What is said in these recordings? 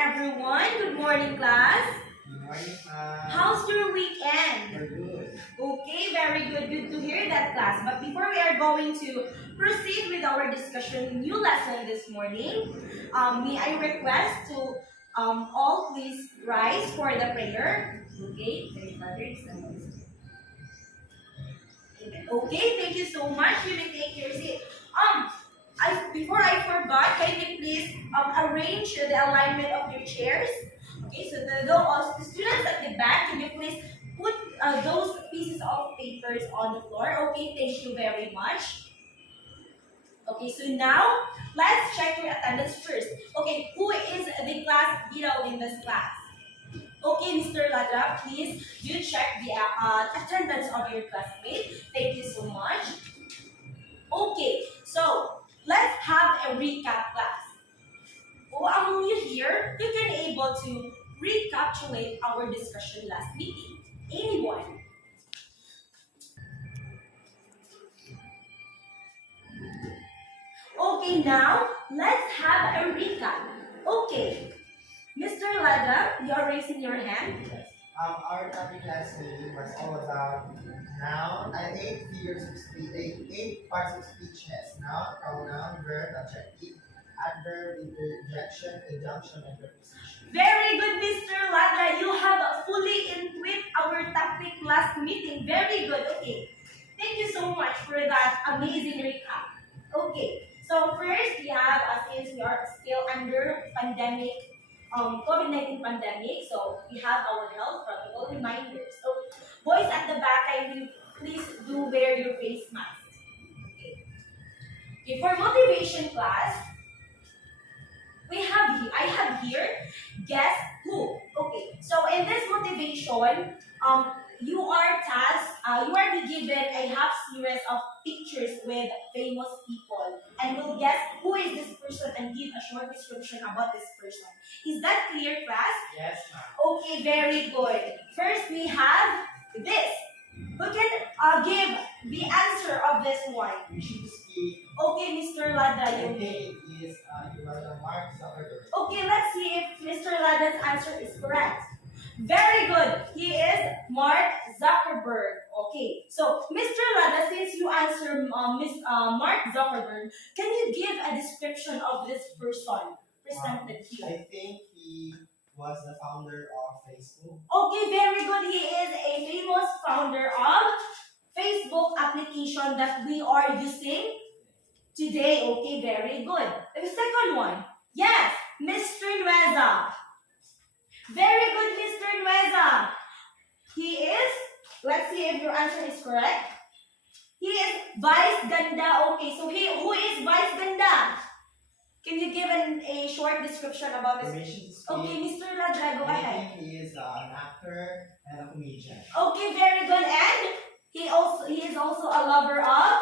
everyone. Good morning, class. Good morning, How's your weekend? We're good. Okay, very good. Good to hear that, class. But before we are going to proceed with our discussion, new lesson this morning, may I request to all please rise for the prayer. Okay, okay, thank you so much. You may take your seat. Before I forgot, can you please arrange the alignment of your chairs? Okay, so the students at the back, can you please put those pieces of papers on the floor? Okay, thank you very much. Okay, so now let's check your attendance first. Okay, who is the class leader in this class? Okay, Mr. Ladra, please you check the attendance of your classmate. Thank you so much. Okay, so let's have a recap class. Who among you here, you can able to recapitulate our discussion last meeting? Anyone? Okay, now let's have a recap. Okay, Mr. Ladra, you are raising your hand. Yes. Our topic last meeting was all about noun and eight figures of speech, eight parts of speeches: noun, pronoun, verb, adjective, adverb, interjection, conjunction, and preposition. Very good, Mr. Ladra. You have fully intuit our topic last meeting. Very good. Okay. Thank you so much for that amazing recap. Okay. So first we have, since we are still under pandemic, COVID-19 pandemic, so we have our health protocol reminders. So boys at the back, I will please do wear your face mask. Okay. Okay, for motivation class, I have here, guess who. Okay, so in this motivation, you are tasked, you are given a half series of pictures with famous people, and will guess who is this person and give a short description about this person. Is that clear, class? Yes, ma'am. Okay, very good. First, we have this. Who can give the answer of this one? We should speak. Okay, Mr. Lada, I you think may. it is Mark Zuckerberg. Okay, let's see if Mr. Lada's answer is correct. Very good. He is Mark Zuckerberg. Okay, so Mr. Lada, since you answered Mark Zuckerberg, can you give a description of this person presented here? I think he was the founder of Facebook. Okay, very good. He is a famous founder of Facebook application that we are using today. Okay, very good. The second one. Yes, Mr. Nueza. Very good, Mr. Nueza. He is, let's see if your answer is correct. He is Vice Ganda. Okay, so who is Vice Ganda? Can you give a short description about this? Permission to speak. Okay, Mr. Ladra, go I ahead. think he is an actor and a comedian. Okay, very good. And he is also a lover of?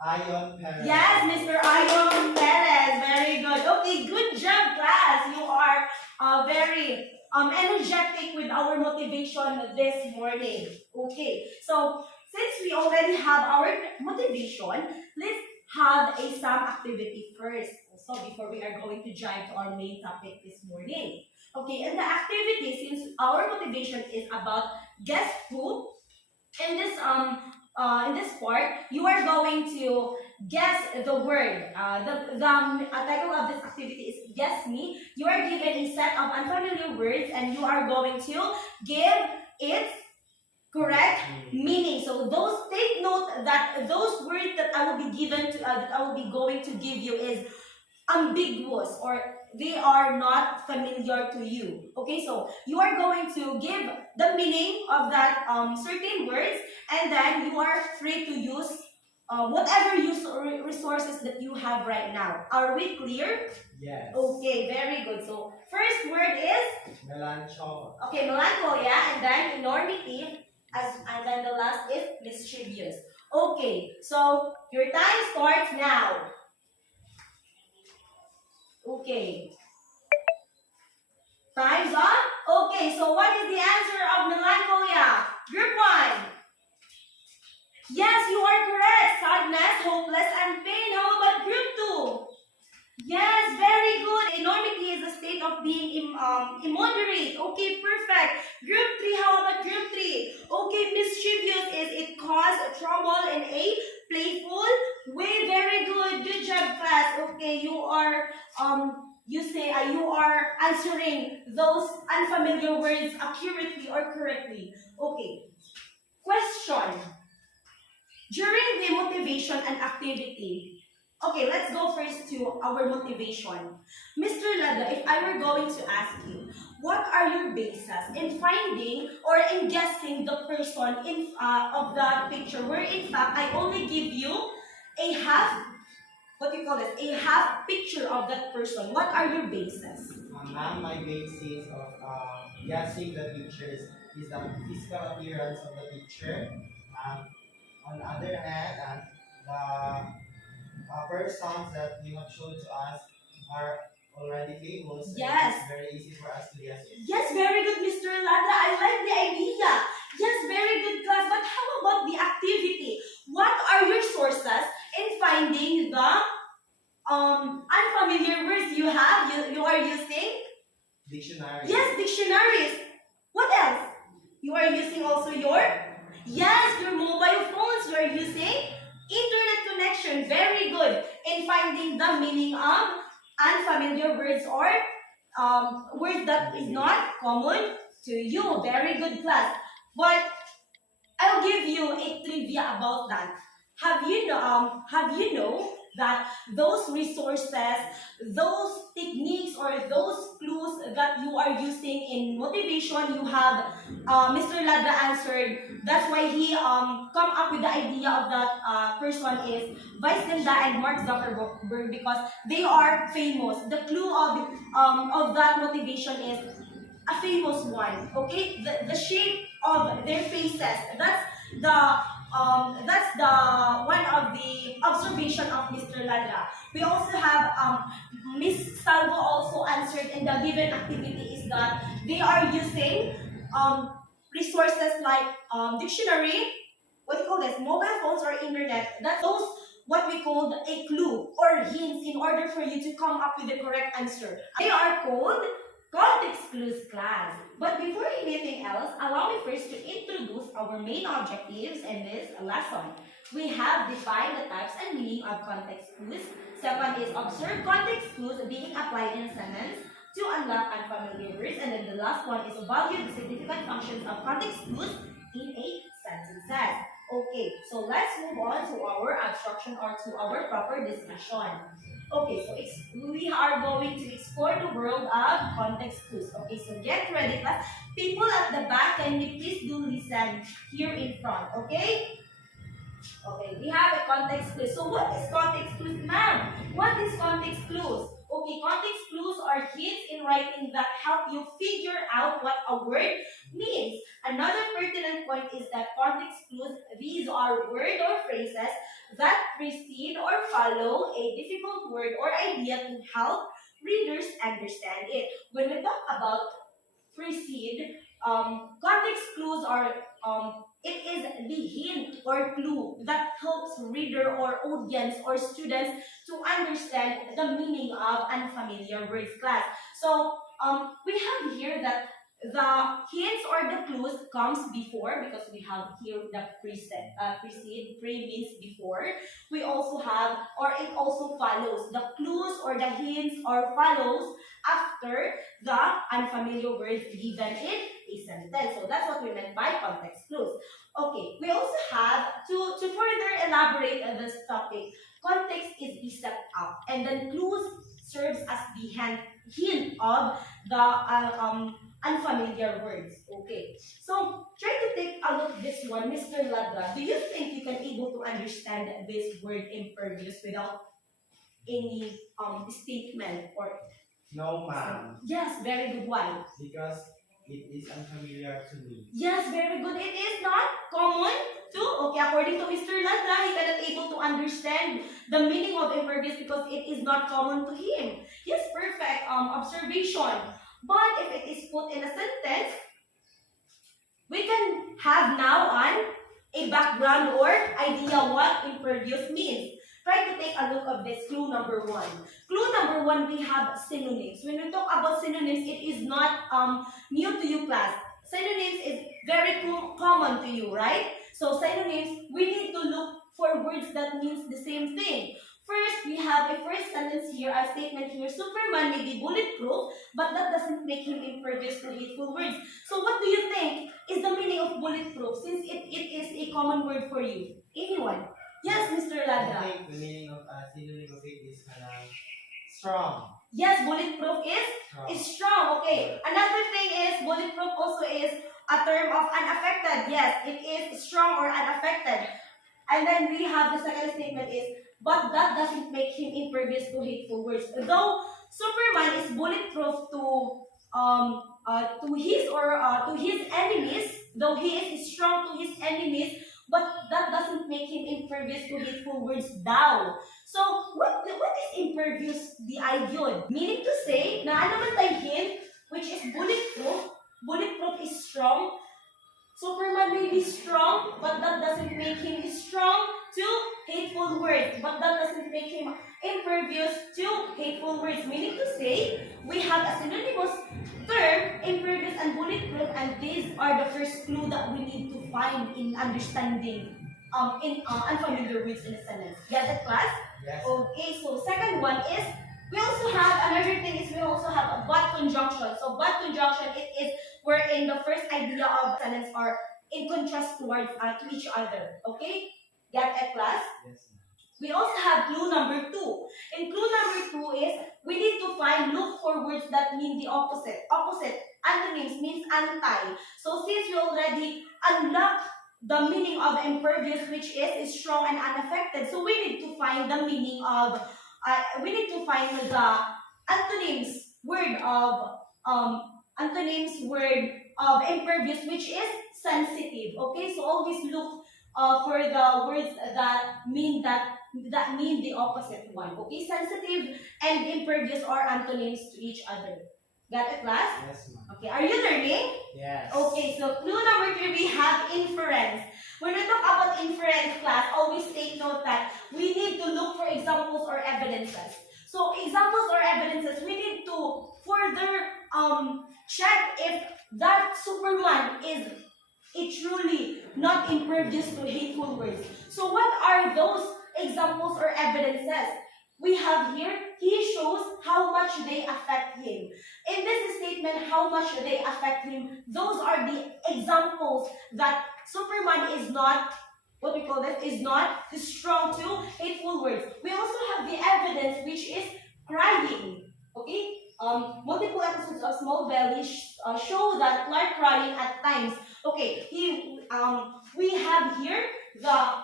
Ion Perez. Yes, Mr. Ion Perez. Very good. Okay, good job, class. You are very energetic with our motivation this morning. Okay, so since we already have our motivation, let's have a sum activity first. Also, before we are going to jump to our main topic this morning. Okay, and the activity, since our motivation is about guess who, in this part, you are going to guess the word. The title of this activity is Guess Me. You are given a set of unfamiliar words, and you are going to give its correct meaning. So take note that those words that I will be given to that I will be going to give you is ambiguous, or they are not familiar to you. Okay, so you are going to give the meaning of that certain words, and then you are free to use whatever resources that you have right now. Are we clear? Yes. Okay, very good. So first word is Melancholy. okay, melancholia, and then enormity, and then the last is mischievous. Okay, so your time starts now. Okay. Time's up. Okay, so what is the answer of melancholia? Group 1. Yes, you are correct. Sadness, hopeless, and pain. How about group 2? Yes, very good. Enormity is a state of of being immoderate. Okay, perfect. Group 3, how about group 3? Okay, mischievous is it cause trouble in a playful way. Very good. Good job, class. Okay, you are you are answering those unfamiliar words accurately or correctly. Okay. Question. During the motivation and activity. Okay, let's go first to our motivation. Mr. Lada, if I were going to ask you, what are your bases in finding or in guessing the person in of that picture? Where in fact I only give you a half, what do you call this? A half picture of that person. What are your bases? Ma'am, my basis of guessing the pictures is the physical appearance of the picture. Um, on the other hand, the persons that you have shown to us are already famous. Yes. It's very easy for us to guess it. Yes, very good, Mr. Lada. I like the idea. Yes, very good, class. But how about the activity? What are your sources in finding the unfamiliar words you have? You are using? Dictionary. Yes, dictionaries. What else? You are using also your? Yes, your mobile phones. You are using internet connection. Very good in finding the meaning of unfamiliar words or words that is not common to you. Very good, class. But I'll give you a trivia about that. Have you know that those resources, those techniques or those clues that you are using in motivation, you have Mr. Ladra answered. That's why he come up with the idea of that person is Vice Ganda and Mark Zuckerberg because they are famous. The clue of that motivation is a famous one. Okay, the shape of their faces. That's the one of the observation of Mr. Ladra. We also have Miss Salvo also answered in the given activity is that they are using resources like dictionary, what do you call this, mobile phones or internet. That's those what we call a clue or hints in order for you to come up with the correct answer. They are called context clues, class. But before anything else, allow me first to introduce our main objectives in this lesson. We have defined the types and meaning of context clues. Second is observe context clues being applied in a sentence to unlock unfamiliar words. And then the last one is evaluate the significant functions of context clues in a sentence. Okay, so let's move on to our abstraction or to our proper discussion. Okay, so we are going to explore the world of context clues. Okay, so get ready, class. People at the back, can you please do listen here in front, okay? Okay, we have a context clue. So what is context clues, ma'am? What is context clues? Okay, context clues are hints in writing that help you figure out what a word means. Another pertinent point is that context clues, these are words or phrases that precede or follow a difficult word or idea to help readers understand it. When we talk about precede, context clues are it is the hint or clue that helps reader or audience or students to understand the meaning of unfamiliar words, class. So we have here that the hints or the clues comes before because we have here the precede, pre means before. We also have, or it also follows. The clues or the hints or follows after the unfamiliar words given in a sentence. So that's what we meant by context clues. Okay, we also have, to further elaborate on this topic, context is the setup and then clues serves as the hint of the unfamiliar words. Okay, so try to take a look at this one, Mr. Ladra. Do you think you can able to understand this word impervious without any statement or? No, ma'am. Yes, very good. Why? Because it is unfamiliar to me. Yes, very good. It is not common to, okay, according to Mr. Ladra, he cannot able to understand the meaning of impervious because it is not common to him. Yes, perfect observation. But if it is put in a sentence, we can have now a background or idea what impervious means. try to take a look of this clue number 1. Clue number 1, we have synonyms. When we talk about synonyms, it is not new to you, class. Synonyms is very common to you, right? So synonyms, we need to look for words that means the same thing. First, we have a first sentence here, a statement here. Superman may be bulletproof, but that doesn't make him impervious to hateful words. So what do you think is the meaning of bulletproof, since it is a common word for you? Anyone? Yes, Mr. Ladra. I think the meaning of synonym of it is strong. Yes, bulletproof is strong. Okay. Another thing is bulletproof also is a term of unaffected. Yes, it is strong or unaffected. And then we have the second statement is, but that doesn't make him impervious to hateful words. Though Superman is bulletproof to his enemies, though he is strong to his enemies, but that doesn't make him impervious to hateful words daw. So, what is impervious the idea? Meaning to say, na naman tayo hint, which is bulletproof. Bulletproof is strong. Superman may be strong, but that doesn't make him strong to hateful words. But that doesn't make him impervious to hateful words. Meaning to say, we have a synonymous term, impervious and bulletproof, and these are the first clue that we need to find in understanding unfamiliar words in a sentence. Get that, class? Yes. Okay, so second one is, we also have, another thing is we also have a but conjunction. So but conjunction, it is wherein the first idea of sentence are in contrast towards to each other. Okay? Get it, class? Yes. We also have clue number 2. In clue number 2 is, we need to look for words that mean the opposite. Opposite, antonyms means anti. So since we already unlocked the meaning of impervious, which is strong and unaffected, so we need to find the meaning of, the antonyms word of impervious, which is sensitive. Okay, so always look for the words that mean the opposite one. Okay, sensitive and impervious are antonyms to each other. Got it, class? Yes, ma'am. Okay, are you learning? Yes. Okay, so clue number 3, we have inference. When we talk about inference, class, always take note that we need to look for examples or evidences. So examples or evidences, we need to further check if that Superman is truly not impervious to hateful words. So what are those examples or evidences? We have here, he shows how much they affect him. In this statement, how much they affect him, those are the examples that Superman is not, is not strong to hateful words. We also have the evidence, which is crying. Okay? Multiple episodes of Small Valley show that Clark crying at times. Okay, we have here the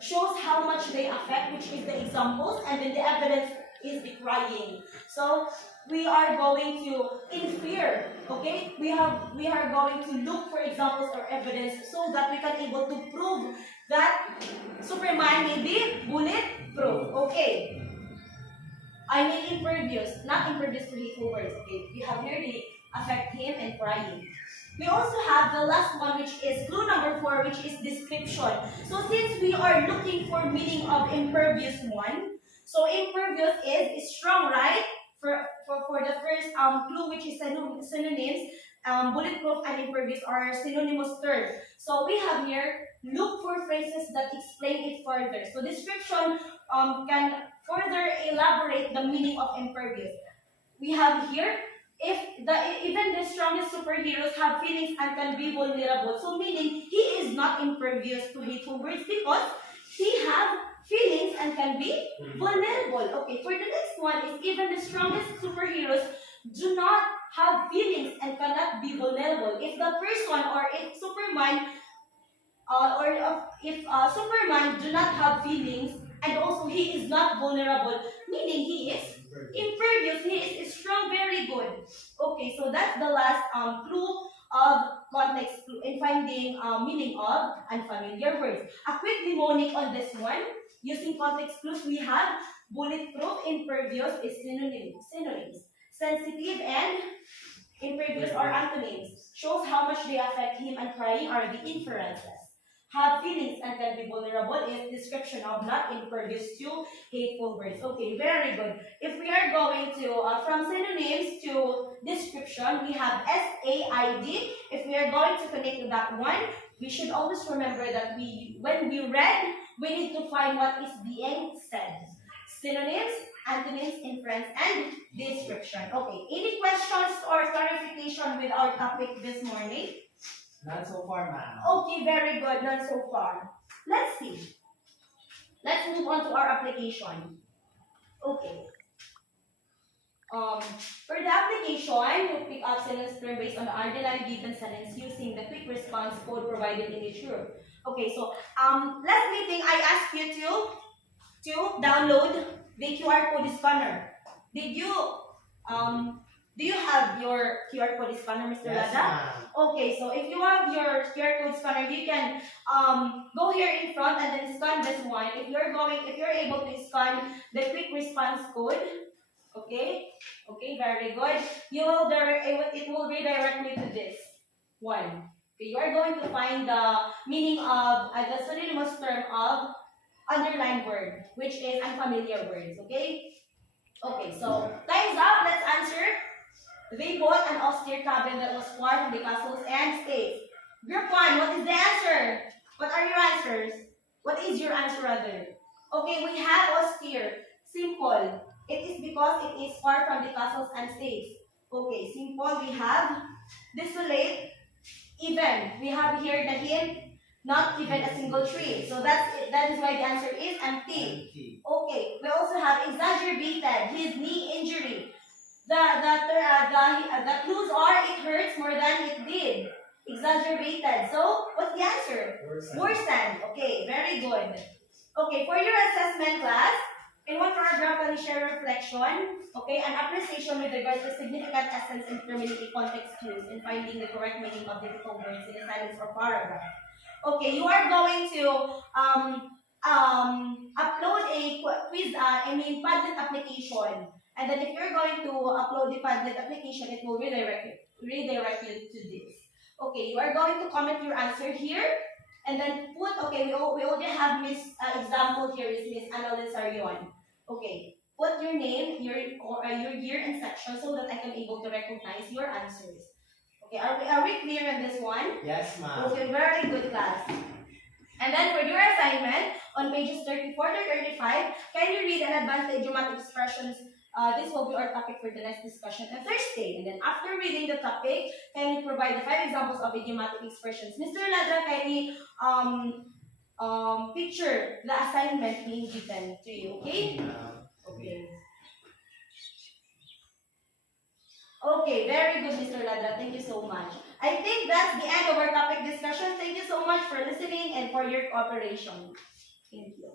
shows how much they affect, which is the examples, and then the evidence is the crying. So we are going to infer, okay? We are going to look for examples or evidence so that we can able to prove that Superman may be bulletproof. Okay. I mean impervious, not impervious to hateful words. Okay, we have here the affect him and crying. We also have the last one, which is clue number 4, which is description. So since we are looking for meaning of impervious one, so impervious is strong, right? For the first clue, which is synonyms, bulletproof and impervious are synonymous terms. So we have here, look for phrases that explain it further. So description can further elaborate the meaning of impervious. We have here, even the strongest superheroes have feelings and can be vulnerable. So meaning he is not impervious to hateful words because he have feelings and can be vulnerable. Okay, for the next one is, even the strongest superheroes do not have feelings and cannot be vulnerable. If the person, or if Superman Superman do not have feelings and also he is not vulnerable, meaning he is impervious, he is strong, very good. Okay, so that's the last clue of context clue in finding meaning of unfamiliar words. A quick mnemonic on this one. Using context clues, we have bulletproof, impervious is synonyms. Sensitive and impervious are antonyms. Shows how much they affect him, and crying are the inferences. have feelings and can be vulnerable is description of not impervious to hateful words. Okay, very good. If we are going to, from synonyms to description, we have SAID. If we are going to connect to that one, we should always remember that when we read, we need to find what is being said. Synonyms, antonyms, inference, and description. Okay, any questions or clarification with our topic this morning? Not so far, ma'am. Okay, very good. None so far. Let's see. Let's move on to our application. Okay. For the application, you pick up sentence term based on the ordinary given sentence using the quick response code provided in each room. Okay, so last meeting I asked you to download the QR code scanner. Did you do you have your QR code scanner, Mr. Yes, Lada? ma'am. Okay, so if you have your QR code scanner, you can go here in front and then scan this one. If you're able to scan the quick response code, okay, very good. It will redirect you to this one. Okay, you are going to find the meaning of the synonymous term of underlined word, which is unfamiliar words. Okay. Okay, so time's up. Let's answer. They bought an austere cabin that was far from the castles and states. Group 1, what is the answer? What are your answers? What is your answer rather? Okay, we have austere. Simple. It is because it is far from the castles and states. Okay, simple. We have desolate. Even. We have here the hint. Not even a single tree. So that is why the answer is empty. Empty. Okay, we also have exaggerated, his knee injury. The clues are it hurts more than it did. Exaggerated. So, what's the answer? Worsen. Okay, very good. Okay, for your assessment class, in one paragraph, can you share reflection? Okay, an appreciation with regard to significant essence and terminating context clues in finding the correct meaning of difficult words in a sentence or paragraph. Okay, you are going to upload a Padlet application. And then if you're going to upload the Padlet application, it will redirect you to this. Okay, you are going to comment your answer here. And then put, okay, we already have Miss example here is Miss Annalyn Sarion. Okay, put your name, your year and section so that I can able to recognize your answers. Okay, are we clear on this one? Yes, ma'am. Okay, very good class. And then for your assignment, on pages 34 to 35, can you read an advanced idiomatic expressions? This will be our topic for the next discussion on Thursday. And then after reading the topic, can you provide the 5 examples of idiomatic expressions? Mr. Ladra, can you picture the assignment being given to you, okay? Okay. Okay, very good, Mr. Ladra. Thank you so much. I think that's the end of our topic discussion. Thank you so much for listening and for your cooperation. Thank you.